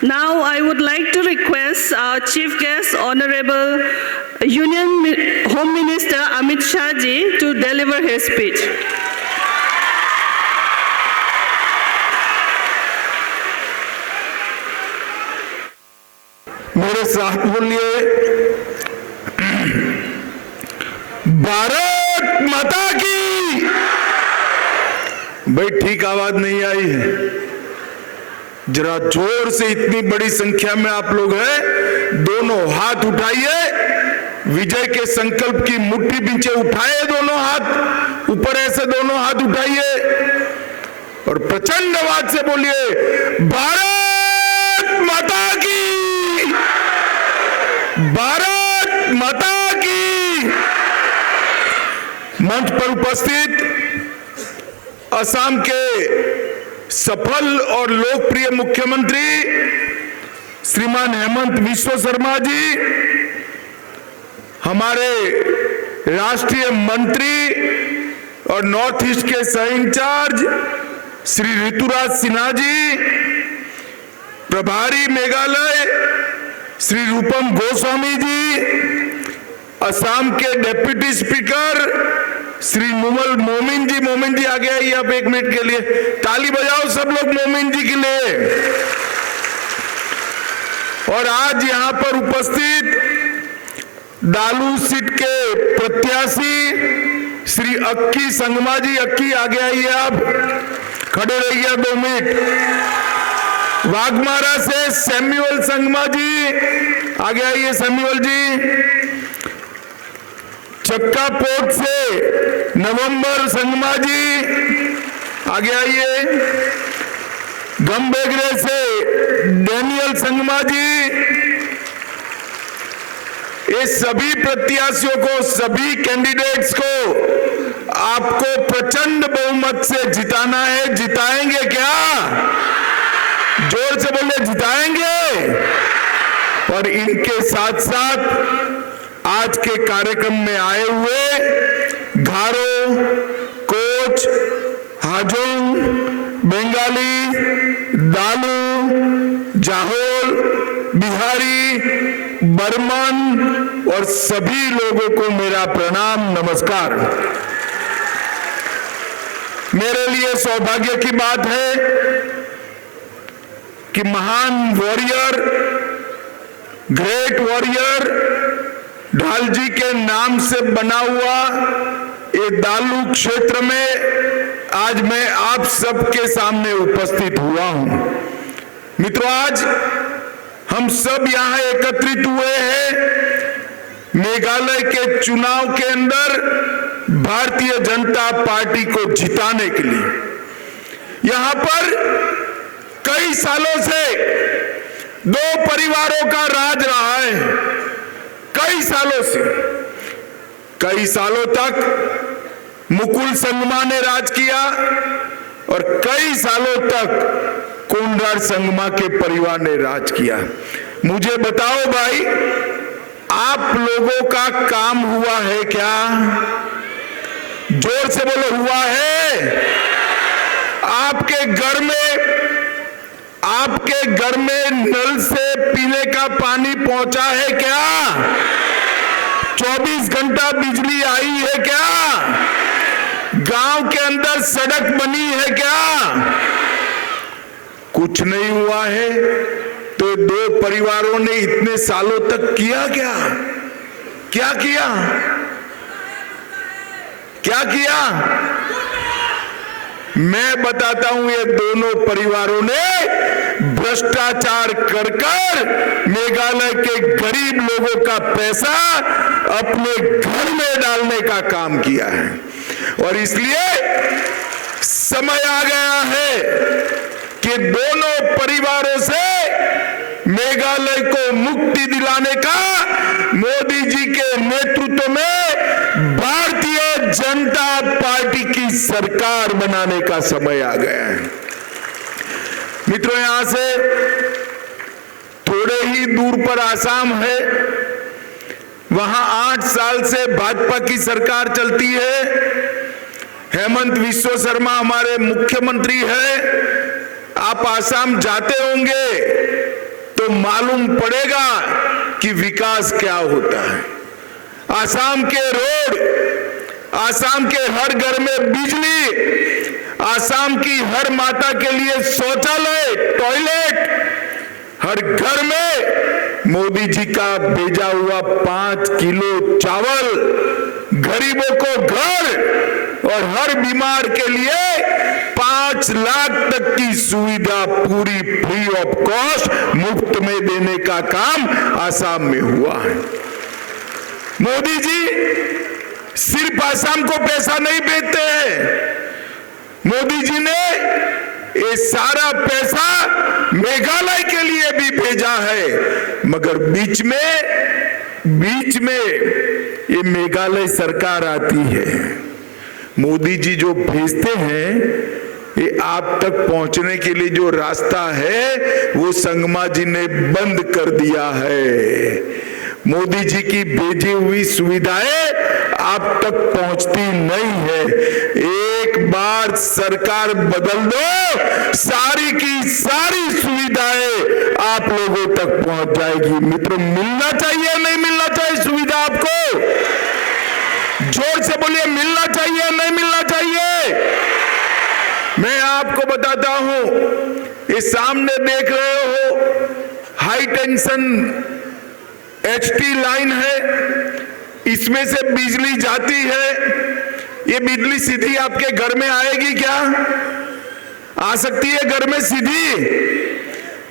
Now I would like to request our Chief Guest, Honorable Union Home Minister Amit Shah ji to deliver his speech. मेरे साथ बोलिए, भारत माता की। भाई ठीक आवाज नहीं आई है, जरा जोर से। इतनी बड़ी संख्या में आप लोग हैं, दोनों हाथ उठाइए, विजय के संकल्प की मुट्ठी पीछे उठाए, दोनों हाथ ऊपर ऐसे दोनों हाथ उठाइए और प्रचंड आवाज से बोलिए, भारत माता की, भारत माता की। मंच पर उपस्थित असम के सफल और लोकप्रिय मुख्यमंत्री श्रीमान हेमंत बिस्वा शर्मा जी, हमारे राष्ट्रीय मंत्री और नॉर्थ ईस्ट के सह इंचार्ज श्री ऋतुराज सिन्हा जी, प्रभारी मेघालय श्री रूपम गोस्वामी जी, असम के डिप्टी स्पीकर श्री नुमल मोमिन जी आगे आइए आप 1 मिनट के लिए, ताली बजाओ सब लोग मोमिन जी के लिए। और आज यहां पर उपस्थित दालू सीट के प्रत्याशी श्री अक्की संगमा जी, अक्की आगे आइए आप, खड़े रहिए 2 मिनट। वाघमारा से सैमुअल संगमा जी आगे आइए, सैमुअल जी। चक्का पोर्ट से नवंबर संगमा जी आगे आइए। गंबेगरे से डेनियल संगमा जी। ये सभी प्रत्याशियों को, सभी कैंडिडेट्स को आपको प्रचंड बहुमत से जिताना है। जिताएंगे क्या? जोर से बोले, जिताएंगे। और इनके साथ साथ आज के कार्यक्रम में आए हुए घारो, कोच, हाजोंग, बंगाली, दालू, जाहोल, बिहारी, बर्मन और सभी लोगों को मेरा प्रणाम, नमस्कार। मेरे लिए सौभाग्य की बात है कि महान वॉरियर, ग्रेट वॉरियर ढाल जी के नाम से बना हुआ ये दालू क्षेत्र में आज मैं आप सबके सामने उपस्थित हुआ हूं। मित्रों, आज हम सब यहां एकत्रित हुए हैं मेघालय के चुनाव के अंदर भारतीय जनता पार्टी को जिताने के लिए। यहां पर कई सालों से 2 परिवारों का राज रहा है। कई सालों से, कई सालों तक मुकुल संगमा ने राज किया और कई सालों तक कोनराड संगमा के परिवार ने राज किया। मुझे बताओ भाई, आप लोगों का काम हुआ है क्या? जोर से बोलो, हुआ है? आपके घर में नल से पीने का पानी पहुंचा है क्या? 24 घंटा बिजली आई है क्या? गांव के अंदर सड़क बनी है क्या? कुछ नहीं हुआ है। तो 2 परिवारों ने इतने सालों तक किया क्या? क्या किया? क्या किया? मैं बताता हूं, ये दोनों परिवारों ने भ्रष्टाचार कर मेघालय के गरीब लोगों का पैसा अपने घर में डालने का काम किया है। और इसलिए समय आ गया है कि दोनों परिवारों से मेघालय को मुक्ति दिलाने का मोदी जी के नेतृत्व में भारतीय जनता पार्टी की सरकार बनाने का समय आ गया है। मित्रों, यहां से थोड़े ही दूर पर आसाम है, वहां 8 साल से भाजपा की सरकार चलती है। हेमंत बिस्वा शर्मा हमारे मुख्यमंत्री है। आप आसाम जाते होंगे आपको मालूम पड़ेगा कि विकास क्या होता है। आसाम के रोड, आसाम के हर घर में बिजली, आसाम की हर माता के लिए शौचालय, टॉयलेट, हर घर में मोदी जी का भेजा हुआ 5 किलो चावल, गरीबों को घर और हर बीमार के लिए 5 लाख तक की सुविधा पूरी फ्री ऑफ कॉस्ट, मुफ्त में देने का काम आसाम में हुआ है। मोदी जी सिर्फ आसाम को पैसा नहीं भेजते हैं, मोदी जी ने ये सारा पैसा मेघालय के लिए भी भेजा है, मगर बीच में ये मेघालय सरकार आती है। मोदी जी जो भेजते हैं, ये आप तक पहुंचने के लिए जो रास्ता है वो संगमा जी ने बंद कर दिया है। मोदी जी की भेजी हुई सुविधाएं आप तक पहुंचती नहीं है। एक बार सरकार बदल दो, सारी की सारी सुविधाएं आप लोगों तक पहुंच जाएगी। मित्रों, मिलना चाहिए नहीं मिलना चाहिए सुविधा आपको? जोर से बोलिए, मिलना चाहिए नहीं मिलना चाहिए? मैं आपको बताता हूं, ये सामने देख रहे हो हाई टेंशन HT लाइन है, इसमें से बिजली जाती है। ये बिजली सीधी आपके घर में आएगी क्या? आ सकती है घर में सीधी?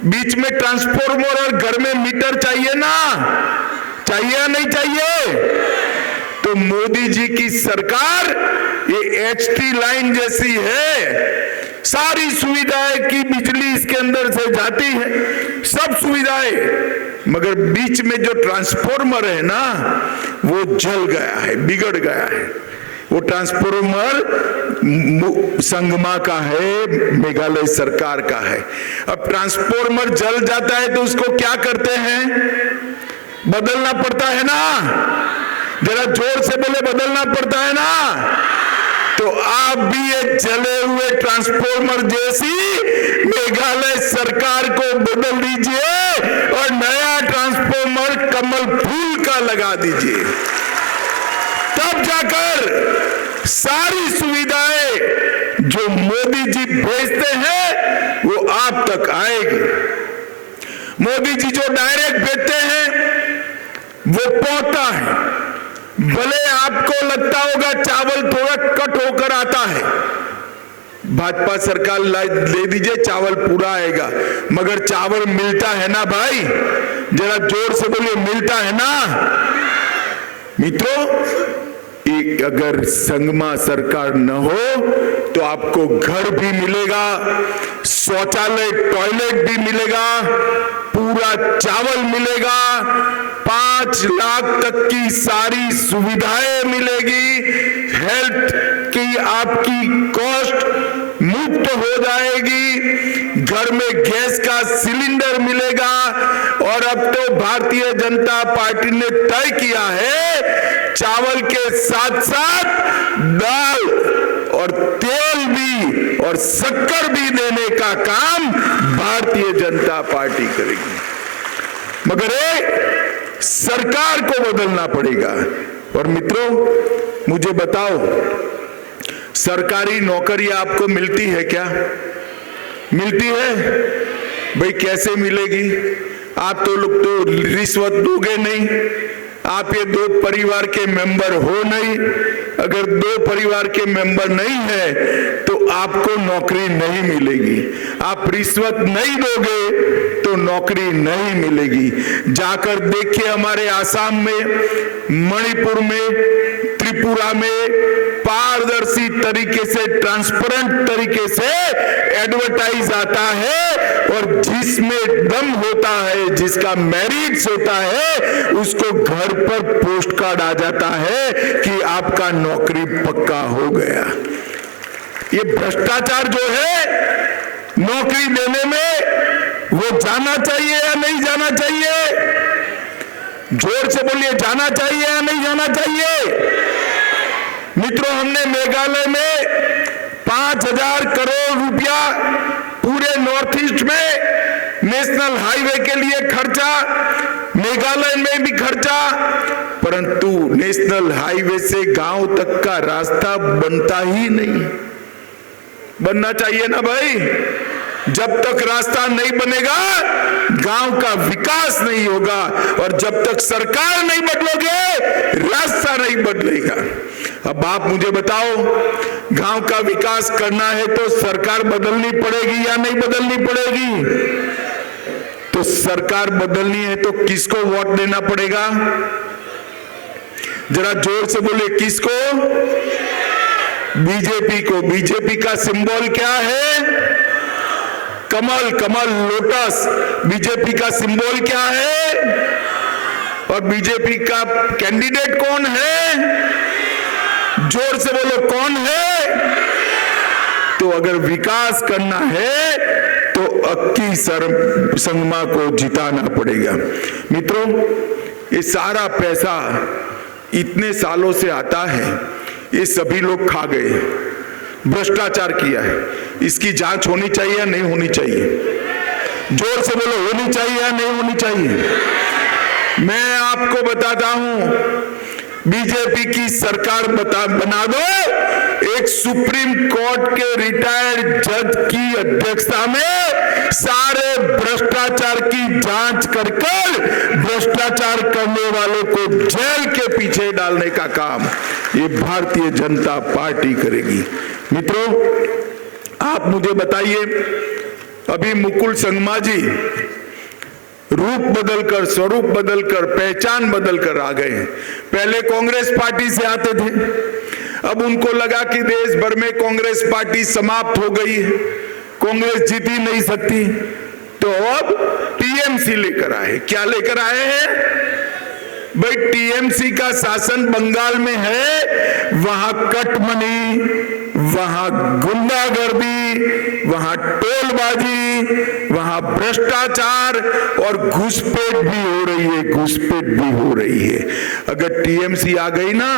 बीच में ट्रांसफॉर्मर और घर में मीटर चाहिए ना? चाहिए या नहीं चाहिए? तो मोदी जी की सरकार ये HT लाइन जैसी है, सारी सुविधाएं की बिजली इसके अंदर से जाती है, सब सुविधाएं, मगर बीच में जो ट्रांसफॉर्मर है ना, वो जल गया है, बिगड़ गया है। वो ट्रांसफॉर्मर संगमा का है, मेघालय सरकार का है। अब ट्रांसफॉर्मर जल जाता है तो उसको क्या करते हैं? बदलना पड़ता है ना? जरा जोर से बोले, बदलना पड़ता है ना? तो आप भी ये जले हुए ट्रांसफॉर्मर जैसी मेघालय सरकार को बदल दीजिए और नया ट्रांसफॉर्मर कमल फूल का लगा दीजिए, तब जाकर सारी सुविधाएं जो मोदी जी भेजते हैं वो आप तक आएगी। मोदी जी जो डायरेक्ट भेजते हैं वो पहुंचता है। भले आपको लगता होगा चावल थोड़ा कट होकर आता है, भाजपा सरकार ले दीजिए चावल पूरा आएगा, मगर चावल मिलता है ना भाई? जरा जोर से बोलिए, मिलता है ना? मित्रों, अगर संगमा सरकार न हो तो आपको घर भी मिलेगा, शौचालय टॉयलेट भी मिलेगा, पूरा चावल मिलेगा, 5 लाख तक की सारी सुविधाएं मिलेगी, हेल्थ की आपकी कॉस्ट मुक्त हो जाएगी, घर में गैस का सिलेंडर मिलेगा। और अब तो भारतीय जनता पार्टी ने तय किया है, चावल के साथ साथ दाल और तेल भी और शक्कर भी देने का काम भारतीय जनता पार्टी करेगी। मगर सरकार को बदलना पड़ेगा। और मित्रों, मुझे बताओ, सरकारी नौकरी आपको मिलती है क्या? मिलती है? भाई कैसे मिलेगी? आप तो लोग तो रिश्वत दोगे नहीं, आप ये 2 परिवार के मेंबर हो नहीं। अगर 2 परिवार के मेंबर नहीं है तो आपको नौकरी नहीं मिलेगी। आप रिश्वत नहीं दोगे तो नौकरी नहीं मिलेगी। जाकर देखिए हमारे आसाम में, मणिपुर में, त्रिपुरा में पारदर्शी तरीके से, ट्रांसपेरेंट तरीके से एडवर्टाइज आता है और जिसमें दम होता है, जिसका मेरिट्स होता है, उसको घर पर पोस्ट कार्ड आ जाता है कि आपका नौकरी पक्का हो गया। ये भ्रष्टाचार जो है नौकरी देने में, वो जाना चाहिए या नहीं जाना चाहिए? जोर से बोलिए, जाना चाहिए या नहीं जाना चाहिए? मित्रों, हमने मेघालय में 5,000 करोड़ रुपया पूरे नॉर्थ ईस्ट में नेशनल हाईवे के लिए खर्चा, मेघालय में भी खर्चा, परंतु नेशनल हाईवे से गांव तक का रास्ता बनता ही नहीं। बनना चाहिए ना भाई। जब तक रास्ता नहीं बनेगा गांव का विकास नहीं होगा, और जब तक सरकार नहीं बदलोगे रास्ता नहीं बदलेगा। अब आप मुझे बताओ, गांव का विकास करना है तो सरकार बदलनी पड़ेगी या नहीं बदलनी पड़ेगी? तो सरकार बदलनी है तो किसको वोट देना पड़ेगा? जरा जोर से बोले, किसको? बीजेपी को। बीजेपी का सिंबल क्या है? कमल, कमल, लोटस। बीजेपी का सिंबल क्या है? और बीजेपी का कैंडिडेट कौन है? जोर से बोलो, कौन है? तो अगर विकास करना है तो अक्की संगमा को जिताना पड़ेगा। मित्रों, ये सारा पैसा इतने सालों से आता है, ये सभी लोग खा गए, भ्रष्टाचार किया है। इसकी जांच होनी चाहिए या नहीं होनी चाहिए? जोर से बोलो, होनी चाहिए या नहीं होनी चाहिए? मैं आपको बताता हूं, बीजेपी की सरकार बना दो, एक सुप्रीम कोर्ट के रिटायर्ड जज की अध्यक्षता में सारे भ्रष्टाचार की जांच कर भ्रष्टाचार करने वालों को जेल के पीछे डालने का काम ये भारतीय जनता पार्टी करेगी। मित्रों, आप मुझे बताइए, अभी मुकुल संगमा जी रूप बदलकर, स्वरूप बदलकर, पहचान बदलकर आ गए। पहले कांग्रेस पार्टी से आते थे, अब उनको लगा कि देश भर में कांग्रेस पार्टी समाप्त हो गई है, कांग्रेस जीत ही नहीं सकती, तो अब टीएमसी लेकर आए। क्या लेकर आए हैं भाई? टीएमसी का शासन बंगाल में है, वहां कटमनी, वहां गुंडागर्दी, वहां टोलबाजी, वहां भ्रष्टाचार और घुसपैठ भी हो रही है, घुसपैठ भी हो रही है। अगर टीएमसी आ गई ना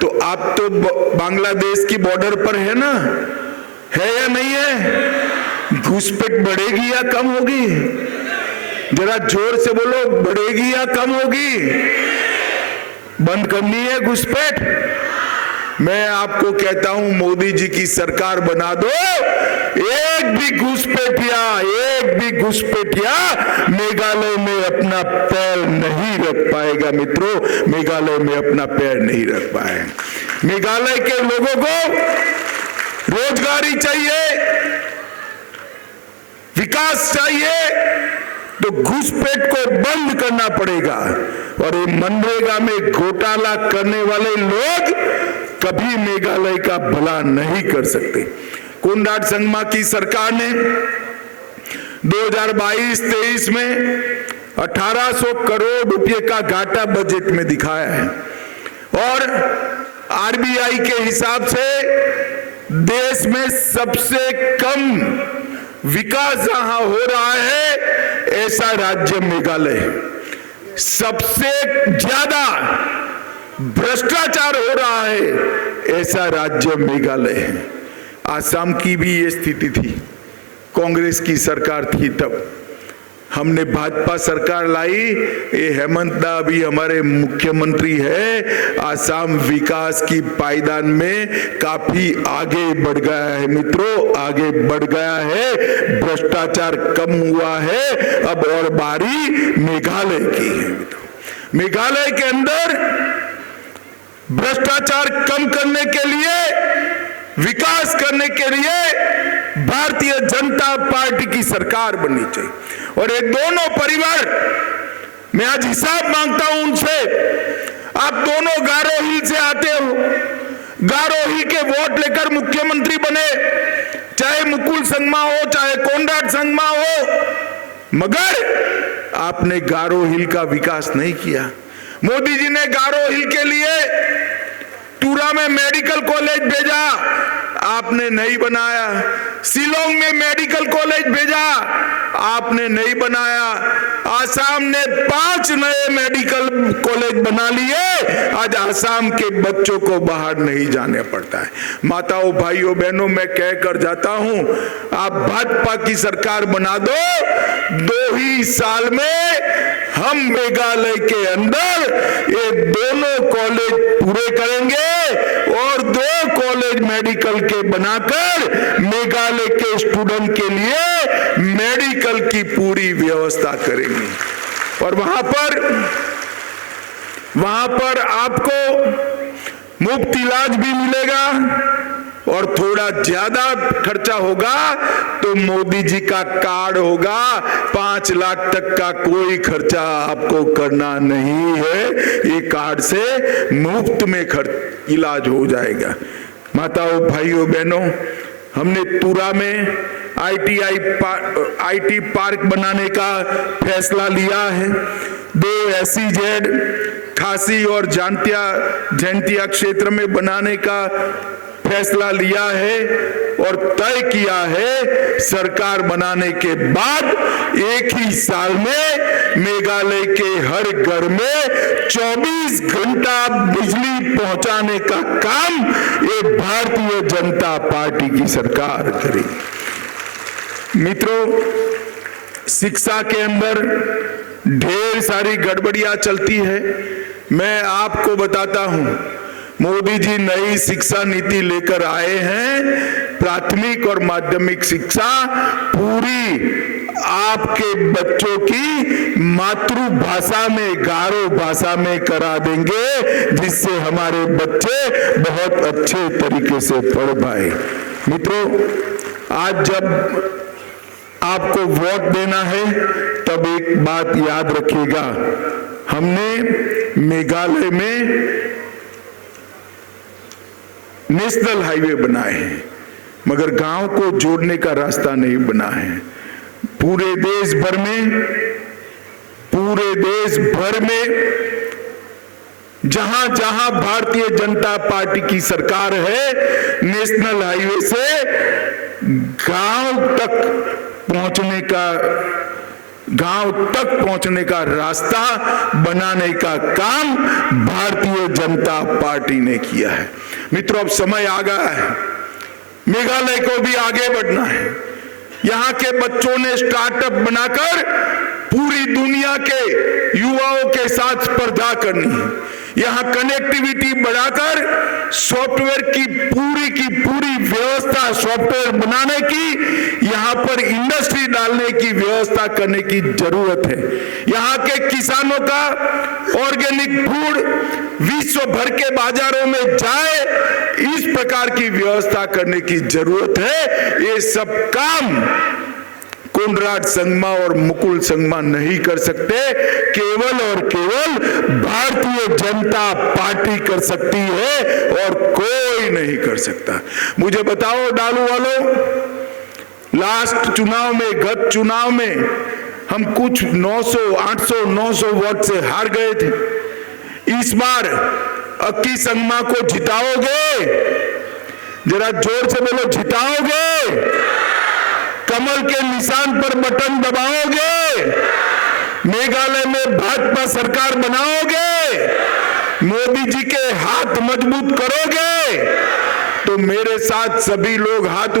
तो आप तो बांग्लादेश की बॉर्डर पर है ना, है या नहीं है? घुसपैठ बढ़ेगी या कम होगी? जरा जोर से बोलो, बढ़ेगी या कम होगी? बंद करनी है घुसपैठ? मैं आपको कहता हूं, मोदी जी की सरकार बना दो, एक भी घुसपैठिया मेघालय में अपना पैर नहीं रख पाएगा। मित्रों, मेघालय में अपना पैर नहीं रख पाए। मेघालय के लोगों को रोजगारी चाहिए, विकास चाहिए, तो घुसपैठ को बंद करना पड़ेगा। और ये मनरेगा में घोटाला करने वाले लोग कभी मेघालय का भला नहीं कर सकते। कोनराड संगमा की सरकार ने 2022-23 में 1800 करोड़ रुपए का घाटा बजट में दिखाया है, और आरबीआई के हिसाब से देश में सबसे कम विकास जहां हो रहा है ऐसा राज्य मेघालय है। सबसे ज्यादा भ्रष्टाचार हो रहा है ऐसा राज्य मेघालय है। आसाम की भी ये स्थिति थी, कांग्रेस की सरकार थी, तब हमने भाजपा सरकार लाई। ये हेमंत दा अभी हमारे मुख्यमंत्री है, आसाम विकास की पायदान में काफी आगे बढ़ गया है। मित्रों, आगे बढ़ गया है, भ्रष्टाचार कम हुआ है। अब और बारी मेघालय की है। मेघालय के अंदर भ्रष्टाचार कम करने के लिए, विकास करने के लिए भारतीय जनता पार्टी की सरकार बननी चाहिए। और ये दोनों परिवार, मैं आज हिसाब मांगता हूं उनसे, आप दोनों गारो हिल से आते हो, गारो हिल के वोट लेकर मुख्यमंत्री बने, चाहे मुकुल संगमा हो, चाहे कोनराड संगमा हो, मगर आपने गारो हिल का विकास नहीं किया। मोदी जी ने गारो हिल के लिए टूरा में मेडिकल कॉलेज भेजा, आपने नहीं बनाया। शिलोंग में मेडिकल कॉलेज भेजा, आपने नहीं बनाया। आसाम ने 5 नए मेडिकल कॉलेज बना लिए, आज आसाम के बच्चों को बाहर नहीं जाने पड़ता है। माताओं, भाइयों, बहनों, मैं कहकर जाता हूं, आप भाजपा की सरकार बना दो, 2 ही साल में हम मेघालय के अंदर ये दोनों कॉलेज पूरे करेंगे और 2 कॉलेज मेडिकल के बनाकर मेघालय के स्टूडेंट के लिए मेडिकल की पूरी व्यवस्था करेंगे। और वहां पर आपको मुफ्त इलाज भी मिलेगा और थोड़ा ज्यादा खर्चा होगा तो मोदी जी का कार्ड होगा, 5 लाख तक का कोई खर्चा आपको करना नहीं है, ये कार्ड से मुफ्त में इलाज हो जाएगा। माताओं, भाइयों, बहनों, हमने तुरा में आईटी पार्क बनाने का फैसला लिया है। 2 SEZ खासी और जैंतिया क्षेत्र में बनाने का फैसला लिया है और तय किया है सरकार बनाने के बाद 1 ही साल में मेघालय के हर घर में 24 घंटा बिजली पहुंचाने का काम ये भारतीय जनता पार्टी की सरकार करेगी। मित्रों, शिक्षा के अंदर ढेर सारी गड़बड़ियां चलती है। मैं आपको बताता हूं, मोदी जी नई शिक्षा नीति लेकर आए हैं। प्राथमिक और माध्यमिक शिक्षा पूरी आपके बच्चों की मातृभाषा में, गारो भाषा में करा देंगे, जिससे हमारे बच्चे बहुत अच्छे तरीके से पढ़ पाए। मित्रों, आज जब आपको वोट देना है तब एक बात याद रखिएगा, हमने मेघालय में नेशनल हाईवे बनाए हैं मगर गांव को जोड़ने का रास्ता नहीं बना है। पूरे देश भर में जहां जहां भारतीय जनता पार्टी की सरकार है, नेशनल हाईवे से गांव तक पहुंचने का रास्ता बनाने का काम भारतीय जनता पार्टी ने किया है। मित्रों, अब समय आ गया है, मेघालय को भी आगे बढ़ना है। यहाँ के बच्चों ने स्टार्टअप बनाकर पूरी दुनिया के युवाओं के साथ स्पर्धा करनी है। यहाँ कनेक्टिविटी बढ़ाकर सॉफ्टवेयर की पूरी व्यवस्था सॉफ्टवेयर बनाने की, यहाँ पर इंडस्ट्री डालने की व्यवस्था करने की जरूरत है। यहाँ के किसानों का ऑर्गेनिक फूड विश्व भर के बाजारों में जाए, इस प्रकार की व्यवस्था करने की जरूरत है। ये सब काम कोनराड संगमा और मुकुल संगमा नहीं कर सकते, केवल और केवल भारतीय जनता पार्टी कर सकती है और कोई नहीं कर सकता। मुझे बताओ डालू वालों, लास्ट चुनाव में, गत चुनाव में हम कुछ 800-900 वोट से हार गए थे। इस बार अक्की संगमा को जिताओगे? जरा जोर से बोलो, जिताओगे? कमल के निशान पर बटन दबाओगे? मेघालय में भाजपा सरकार बनाओगे? मोदी जी के हाथ मजबूत करोगे? तो मेरे साथ सभी लोग हाथ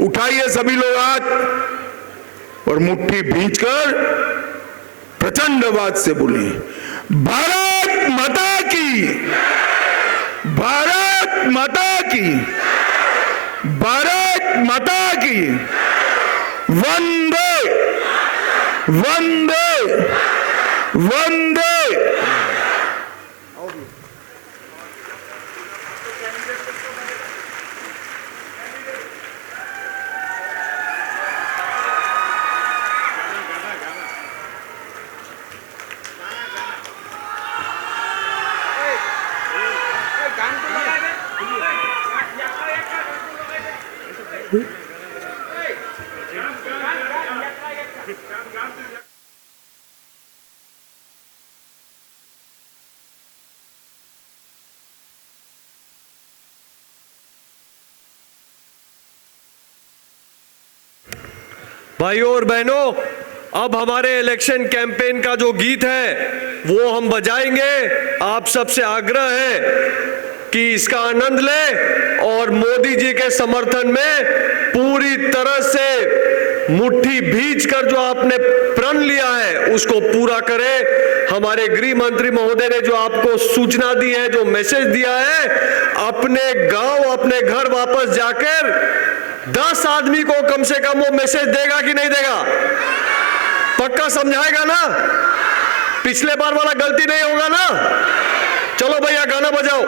उठाइए सभी लोग हाथ और मुट्ठी भींचकर प्रचंड आवाज से बोलिए, भारत माता की, भारत माता की, भारत माता की, वंदे वंदे वंदे। भाइयों और बहनों, अब हमारे इलेक्शन कैंपेन का जो गीत है वो हम बजाएंगे। आप सबसे आग्रह है कि इसका आनंद लें और मोदी जी के समर्थन में पूरी तरह से मुट्ठी भींच कर जो आपने प्रण लिया है उसको पूरा करें। हमारे गृह मंत्री महोदय ने जो आपको सूचना दी है, जो मैसेज दिया है, अपने गांव अपने घर वापस जाकर 10 आदमी को कम से कम वो मैसेज देगा कि नहीं देगा? पक्का समझाएगा ना? पिछले बार वाला गलती नहीं होगा ना? चलो भैया गाना बजाओ।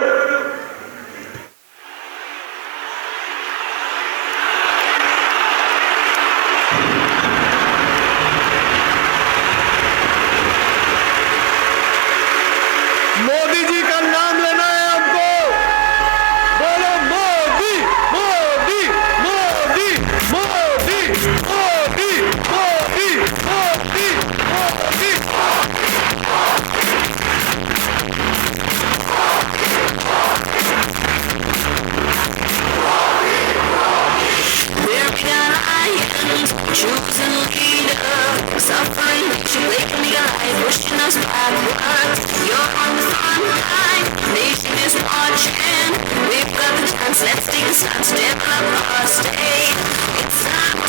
मोदी जी का नाम लेना है हमको। बोलो Modi Modi Modi Modi Modi Modi Modi Modi. We're giants, choosing leader, suffering, waking me alive, pushing us backwards. You're on the front line, nation is watching. We've got the chance, let's take a stand, step up our state. It's time.